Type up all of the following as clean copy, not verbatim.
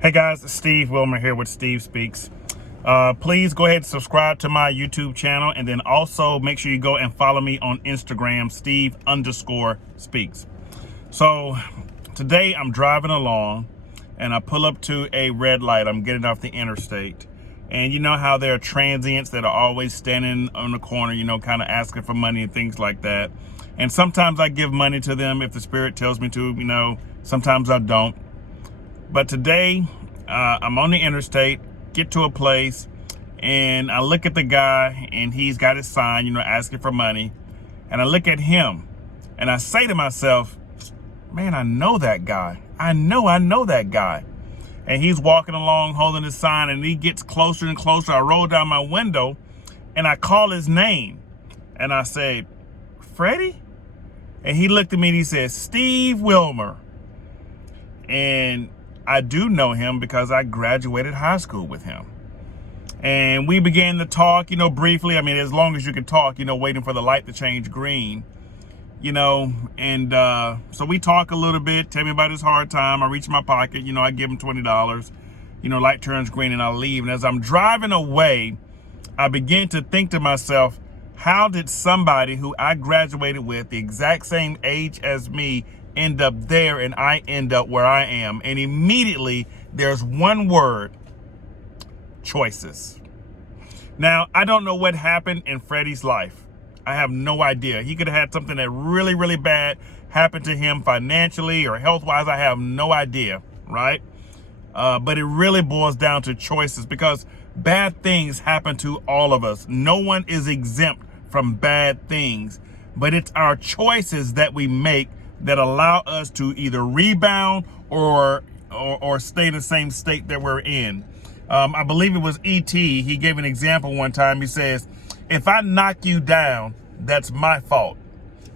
Hey guys, it's Steve Wilmer here with Steve Speaks. Please go ahead and subscribe to my YouTube channel, and then also make sure you go and follow me on Instagram, Steve_Speaks. So today I'm driving along and I pull up to a red light. I'm getting off the interstate. And you know how there are transients that are always standing on the corner, kind of asking for money and things like that. And sometimes I give money to them if the Spirit tells me to, sometimes I don't. But today, I'm on the interstate, get to a place, and I look at the guy, and he's got his sign, asking for money. And I look at him, and I say to myself, man, I know that guy. I know that guy. And he's walking along holding his sign, and he gets closer and closer. I roll down my window, and I call his name. And I say, Freddie? And he looked at me, and he said, Steve Wilmer. And I do know him because I graduated high school with him. And we began to talk, briefly. I mean, as long as you can talk, waiting for the light to change green, and so we talk a little bit, tell me about his hard time. I reach my pocket, I give him $20, light turns green and I leave. And as I'm driving away, I begin to think to myself, how did somebody who I graduated with, the exact same age as me, end up there and I end up where I am? And immediately there's one word: choices. Now, I don't know what happened in Freddie's life. I have no idea. He could have had something that really, really bad happen to him financially or health-wise. I have no idea, right? But it really boils down to choices, because bad things happen to all of us. No one is exempt from bad things, but it's our choices that we make that allow us to either rebound or stay in the same state that we're in. I believe it was E.T. He gave an example one time. He says, if I knock you down, that's my fault.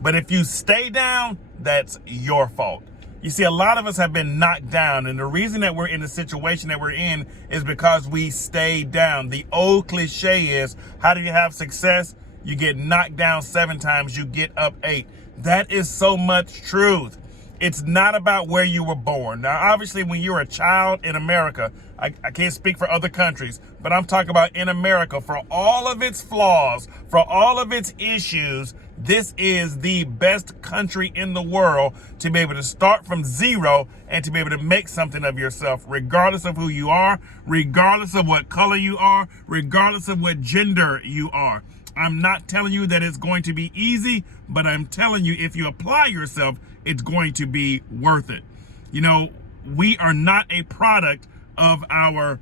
But if you stay down, that's your fault. You see, a lot of us have been knocked down, and the reason that we're in the situation that we're in is because we stayed down. The old cliche is, how do you have success? You get knocked down 7 times, you get up 8. That is so much truth. It's not about where you were born. Now, obviously, when you're a child in America, I can't speak for other countries, but I'm talking about in America, for all of its flaws, for all of its issues, this is the best country in the world to be able to start from zero and to be able to make something of yourself, regardless of who you are, regardless of what color you are, regardless of what gender you are. I'm not telling you that it's going to be easy, but I'm telling you, if you apply yourself, it's going to be worth it. We are not a product of our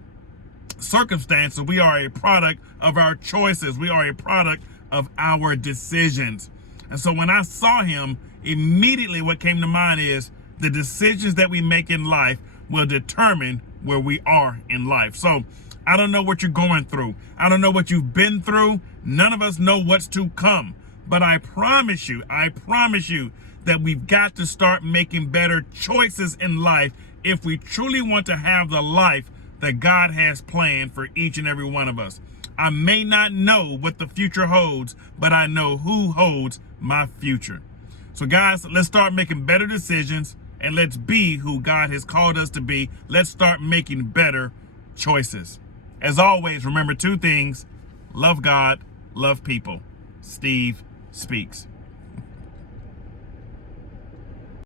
circumstances. We are a product of our choices. We are a product of our decisions. And so when I saw him, immediately what came to mind is the decisions that we make in life will determine where we are in life. So I don't know what you're going through. I don't know what you've been through. None of us know what's to come. But I promise you that we've got to start making better choices in life if we truly want to have the life that God has planned for each and every one of us. I may not know what the future holds, but I know who holds my future. So guys, let's start making better decisions, and let's be who God has called us to be. Let's start making better choices. As always, remember 2 things: love God, love people. Steve Speaks.